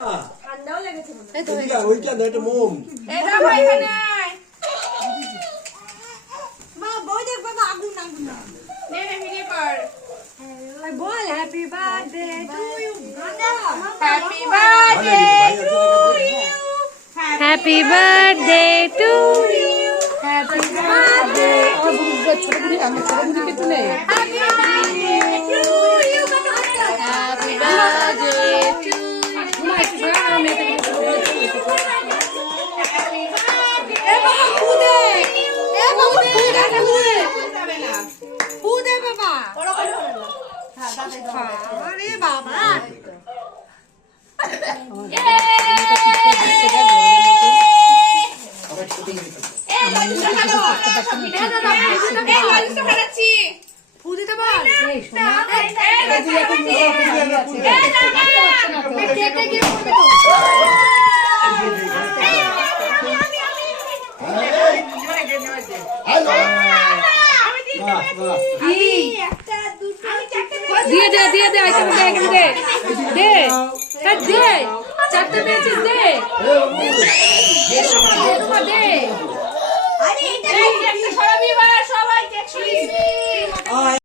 ঠান্ডাও লেগেছে এই তো ওইখানে একটা মোম এই দেখো এখানে মা বই দেখ বাবা আগুন আগুন নে নে ভিডিও কর বল happy birthday to you happy birthday to you happy birthday to you happy birthday আমার বুড়ি ছোট বুড়ি আমি ছোট বুড়ি কে তুলে happy birthday to you happy birthday to you একটু সরা আমি এটা এ বাবা ফু দে এ বাবা ফু দে ফু দে বাবা আরে বাবা ফু দিতে বল এই সোনা কেটে গিয়ে পড়বে তো দিয়ে দে আইটেম দে দে হ্যাঁ দে চারটে পেয়েছিস দে দে